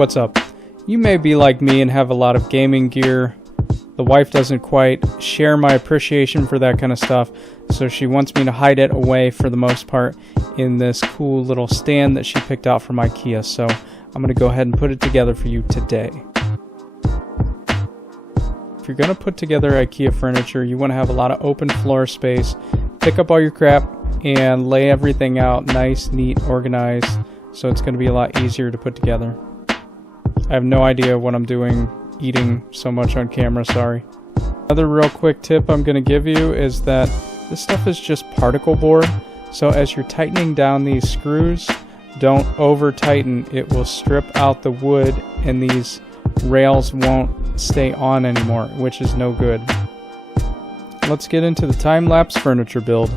What's up? You may be like me and have a lot of gaming gear. The wife doesn't quite share my appreciation for that kind of stuff, so she wants me to hide it away for the most part in this cool little stand that she picked out from IKEA. So I'm going to go ahead and put it together for you today. If you're going to put together IKEA furniture, you want to have a lot of open floor space. Pick up all your crap and lay everything out nice, neat, organized, so it's going to be a lot easier to put together. I have no idea what I'm doing eating so much on camera, sorry. Another real quick tip I'm going to give you is that this stuff is just particle board, so as you're tightening down these screws, don't over tighten. It will strip out the wood and these rails won't stay on anymore, which is no good. Let's get into the time-lapse furniture build.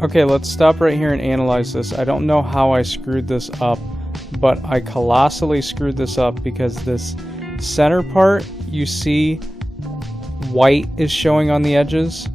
Okay, let's stop right here and analyze this. I don't know how I screwed this up, but I colossally screwed this up because this center part, you see white is showing on the edges,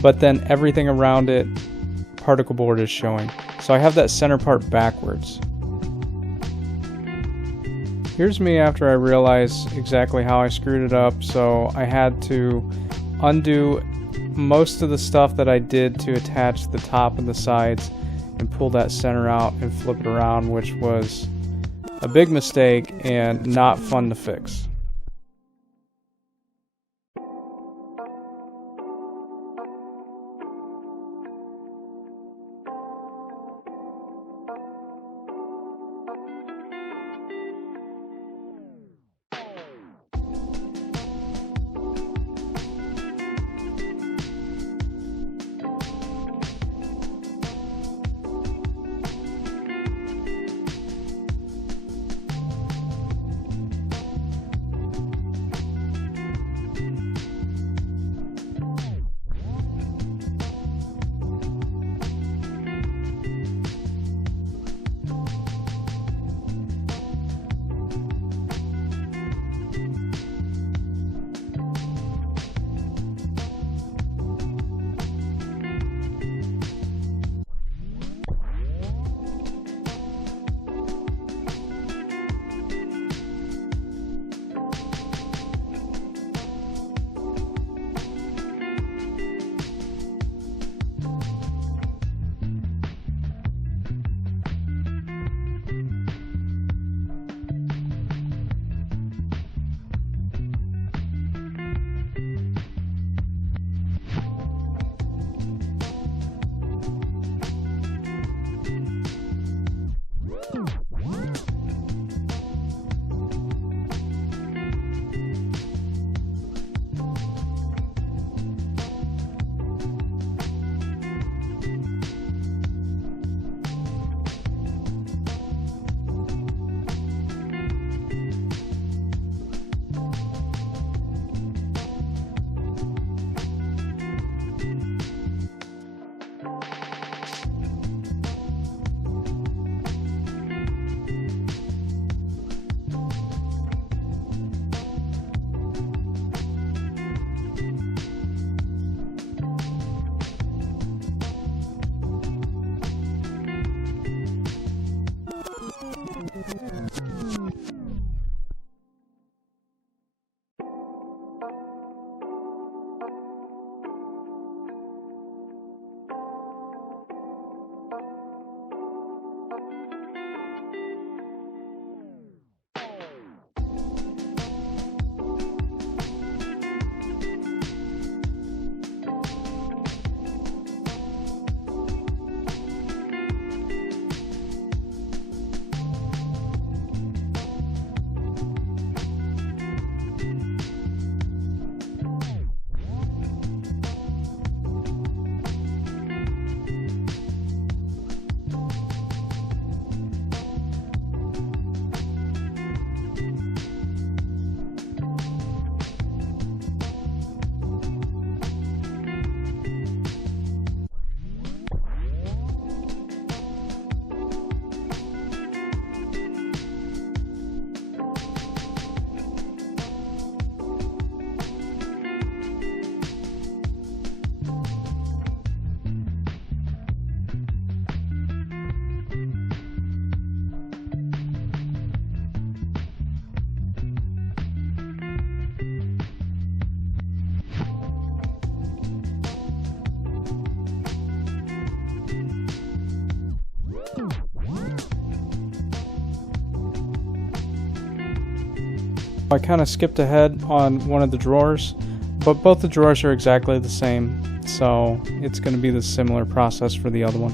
but then everything around it, particle board is showing. So I have that center part backwards. Here's me after I realized exactly how I screwed it up, so I had to undo most of the stuff that I did to attach the top and the sides and pull that center out and flip it around, which was a big mistake and not fun to fix. I kind of skipped ahead on one of the drawers, but both the drawers are exactly the same, so it's going to be the similar process for the other one.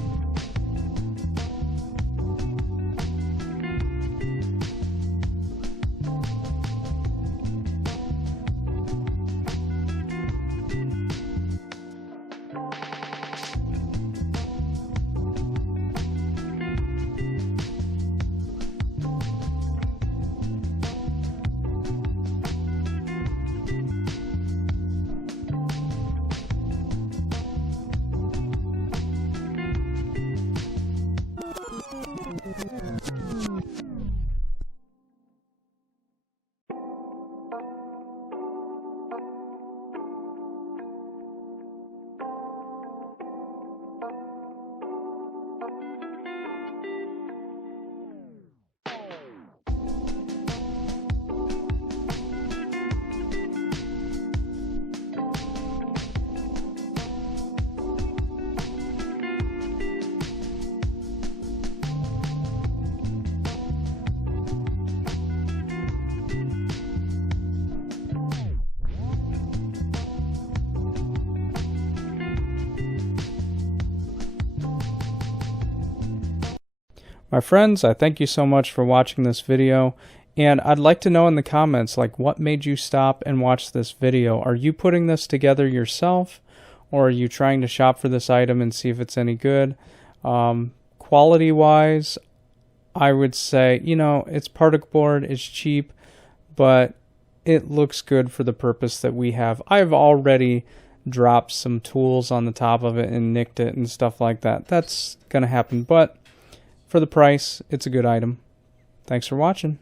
My friends, I thank you so much for watching this video, and I'd like to know in the comments, like, what made you stop and watch this video? Are you putting this together yourself, or are you trying to shop for this item and see if it's any good? Quality wise, I would say, you know, it's particle board, it's cheap, but it looks good for the purpose that we have. I've already dropped some tools on the top of it and nicked it and stuff like that. That's gonna happen, but for the price, it's a good item. Thanks for watching.